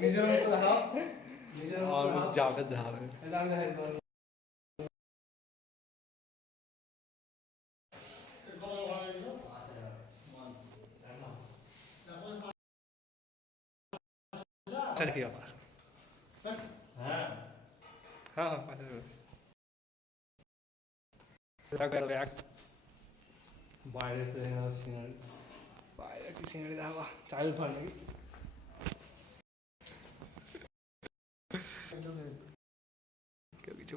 নিজের মতো দেখাও, নিজের মতো যাবে যাবে। কি ব্যাপার? হ্যাঁ হ্যাঁ হ্যাঁ বাইরে তো সিনারি, বাইরে কি সিনারি দেখা চাইল ফার নাকি কেউ কিছু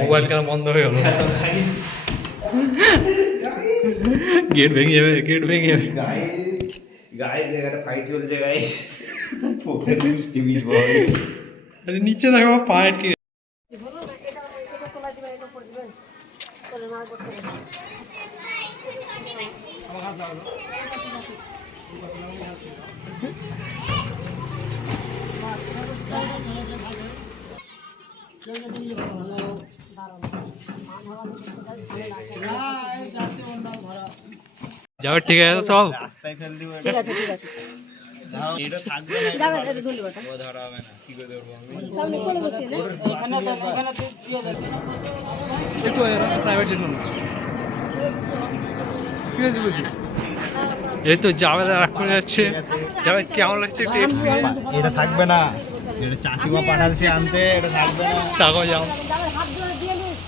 মোবাইল কেন বন্ধ হয়ে গেল? গেট ভেঙে যাবে, গেট ভেঙে যাবে। গাইস একটা ফাইট চলছে গাইস। টিভি বল। আরে নিচে দেখো পায়ের কি যাবে, ঠিক আছে সব রাস্তায় ফেল দিব। ঠিক আছে ঠিক আছে, এটা থাকবে না, যাবে এটা ধরে বাটা ও ধরা হবে না, কি করে ধরবো আমি? সামনে কোলে বসিয়ে না এখানে তো দিও একটু প্রাইভেট জেট না, সিরিয়াসলি বলছি। এই তো যাবে এখন যাচ্ছে, যাবে কেমন লাগছে একটু এক্সপিরিয়েন্স। এটা থাকবে না, এটা চাচিমা পাঠালছে আনতে, এটা থাকবে না। তাকো যাও যাবে হাত ধরে দিয়ে নিস।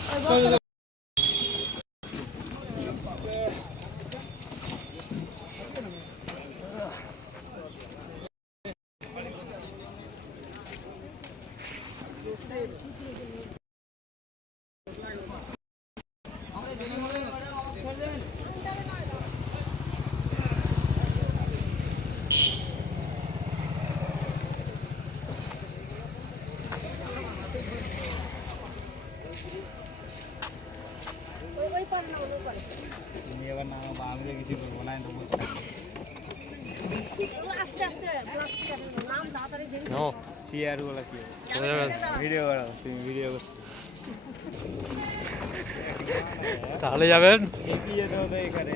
ওই পারে না ওই পারে, তুমি এবার না আমি কিছু বলবো না, তো বুঝতে আস্তে আস্তে প্লাস্টিক আছে নাম তাড়াতাড়ি দেরি নো চেয়ার গুলো কি ভিডিও করো, তুমি ভিডিও তাহলে যাবেন। এগিয়ে দাও তো এখানে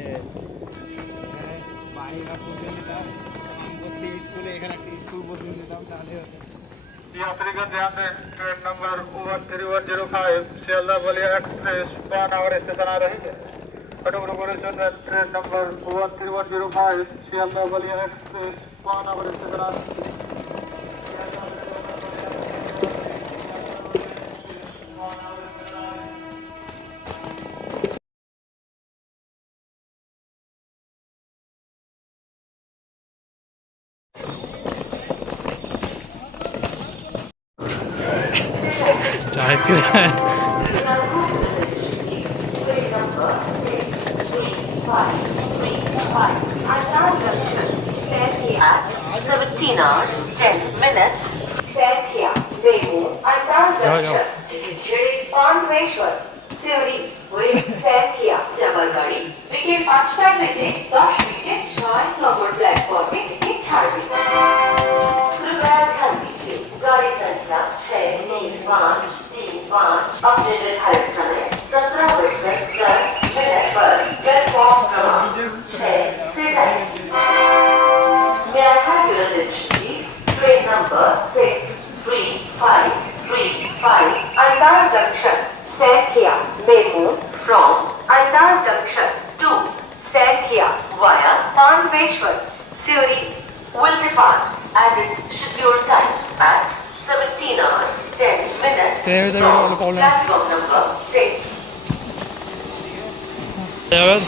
বাইরে পৌঁছে দিতাম করতে স্কুলে, এখানে একটা স্কুল পৌঁছে দিতাম তাহলে হতো। यात्रीगण ध्यान दें, train number 13105 Sealdah Ballia express 1 hour station आ रही है। Train number 13105 Sealdah Ballia express 1 hour station आ रही है। At 17 hours 10 minutes, Senthia, Vegu, Andal Junction, Palmeshwar, Suri, with Senthia, Jabalgadi, বিকেল 5টায় বেজে 10 মিনিটে 6 নম্বর প্ল্যাটফর্মে টিকিট ছাড়বে। कृपया ध्यान दीजिए, गाड़ी संख्या 635335 अपने निर्धारित समय 17:10 पर प्लेटफॉर्म क्रमांक 6 से जाए। May I have your attention please? Train number 6535 Andal Junction, Senthia, Memu from Andal Junction to Senthia via Palmeshwar, Suri will depart at its scheduled time at 17 hours 10 minutes from platform number 6. যাবেন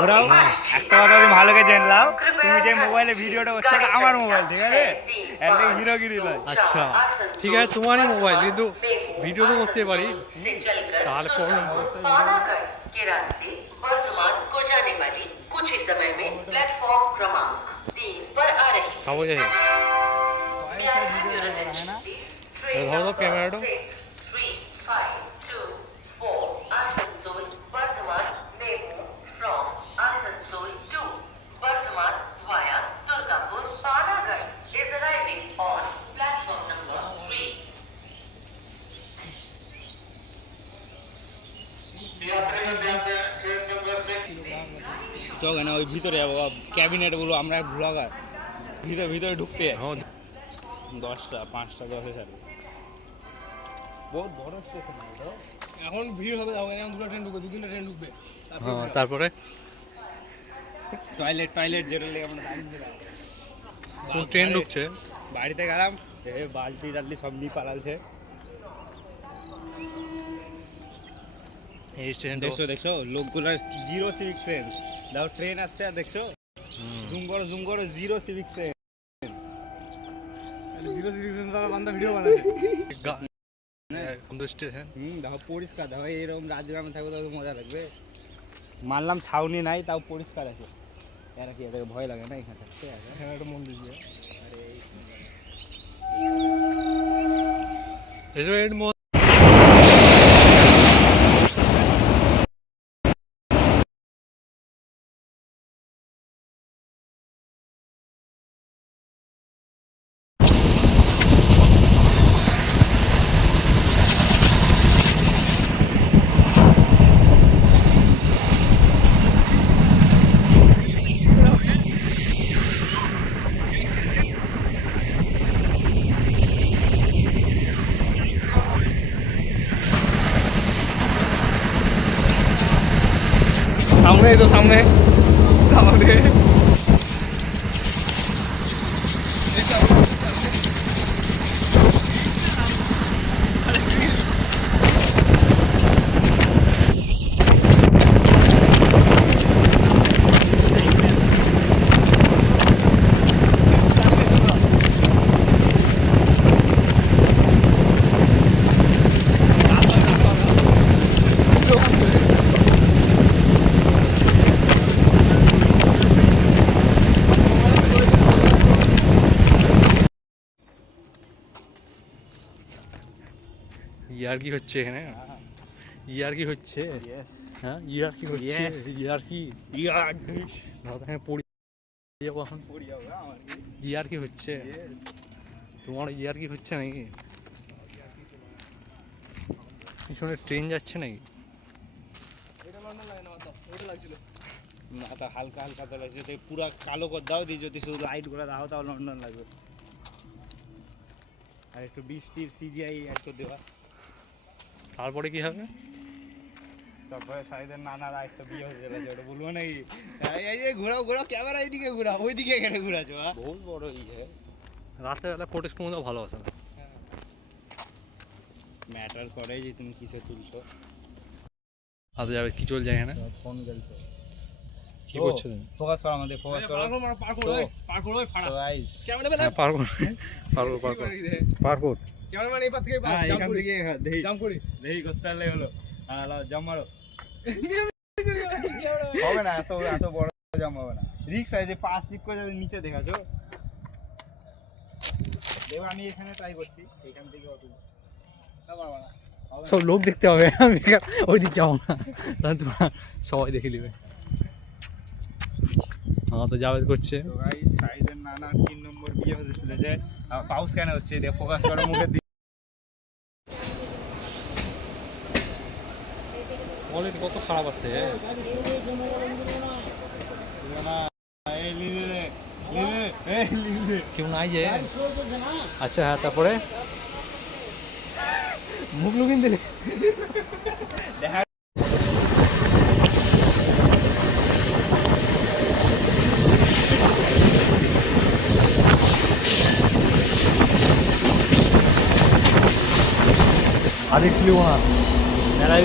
ঘোরাও। একটা কথা আমি ভালো করে জানলাম, তুমি যে মোবাইলে ভিডিওটা করছো ওটা আমার মোবাইল, ঠিক আছে? এর হিরোগিরি নয়। আচ্ছা ঠিক আছে, তোমারই মোবাইল, কিন্তু ভিডিও তো করতে পারি, তাহলে প্রবলেম के रास्ते वर्तमान को जाने वाली कुछ ही समय में प्लेटफॉर्म क्रमांक 3 पर आ रही है। খাবো যাই। May I have your attention, please? Train ধরো তো number ক্যামেরাটা 63524 Asansol Bardhaman Memu from Asansol to Bardhaman via Durgapur Panagarh is arriving on platform number 3. यात्रीगण ध्यान दें ट्रेन नंबर 6 চল না ওই ভিতরে যাবো ক্যাবিনেট বলো আমরা ব্লগার ভিতরে ভিতরে ঢুকতে হ্যাঁ 10টা 5টা 10 ছাড়বে বহুত বড় স্টেশন এটা এখন ভিড় হবে যাও এখন দুটো ট্রেন ঢুকবে 2-3টা ট্রেন ঢুকবে হ্যাঁ তারপরে টয়লেট টয়লেট যেটা লেগে আমরা দাঁড়িয়ে কোন ট্রেন ঢুকছে বাড়িতে গেলাম বালতি টালতি সব নিয়ে পালালছে এই স্টেশন দেখছো লোকগুলার জিরো সিভিক সেন্স দাও ট্রেন আসছে আর দেখছো জুম করো zero civic sense zero civics বান্দা ভিডিও বানাবে কোন স্টেশন দেখো পরিষ্কার দেখো এরকম রাজগ্রামে থাকবে তো মজা লাগবে মানলাম ছাউনি নাই তাও পরিষ্কার আছে এরা কি এটাকে ভয় লাগে না এখানে থাকতে হ্যাঁ একটা মন্দির দিয়ে এই যে এর সামনে এই তো সামনে সামনে ইয়ার কি হচ্ছে এখানে ইয়ার কি হচ্ছে হ্যাঁ ইয়ার কি হচ্ছে Yes. ইয়ার কি এখানে পড়ি যাবো এখন ইয়ার কি হচ্ছে তোমার ইয়ার কি হচ্ছে নাকি পিছনে ট্রেন যাচ্ছে নাকি এটা লন্ডন লাগে না ওটা লাগছিল মাথা হালকা হালকা তো লাগছে তো পুরা কালো করে দাও দি যদি শুধু লাইট করে দাও তাও লন্ডন লাগবে আর একটু বৃষ্টির সিজিআই একটু দেওয়া তারপরে কি হবে তারপরে সাইদের নানার আজকে বিয়ে হয়ে গেছে ওটা বলবো নাকি এই যে ঘোরাও ঘোরাও ক্যামেরা এইদিকে ঘোরাও ওইদিকে কেটে ঘুরাছো বহুত বড় ইয়ে রাতের বেলা ফটো স্কুল ভালো আছে না ম্যাটার করে যে তুমি কিসে তুলছো আজ যাবে কি চলছে এখানে ফোন গেলছে কি করছো তুমি ফোকাস করো আমাদের ফোকাস করো পার করো ফাড়া তো গাইস ক্যামেরা হ্যাঁ, পারবো পারবো ক্যামেরাম্যান এই পার থেকে হ্যাঁ এখান থেকে দেই জাম করি দেই করতে হলে হলো হ্যাঁ লাও জাম মারো হবে না এত এত বড় জাম হবে না রিক্স আছে যে পাঁচ দিক করে যদি নিচে দেখাছো দেখো আমি এখানে ট্রাই করছি এখান থেকে অত সব লোক দেখতে হবে আমি ওই দিক যাবো না তাহলে তোমরা সবাই দেখে নেবে হ্যাঁ তো যাবে করছে তো গাইস সাইদের নানা 3 নম্বর বিয়ে হতে চলেছে আর পাউস কেন হচ্ছে দেখো ফোকাস করো মুখের দিকে কোয়ালিটি কত খারাপ আছে না এই লিলে লিলে এই লিলে কেউ নাই যে আচ্ছা হ্যাঁ তারপরে মুখ লুকিন দিলে দেখা আরেক ছিল না মেলায়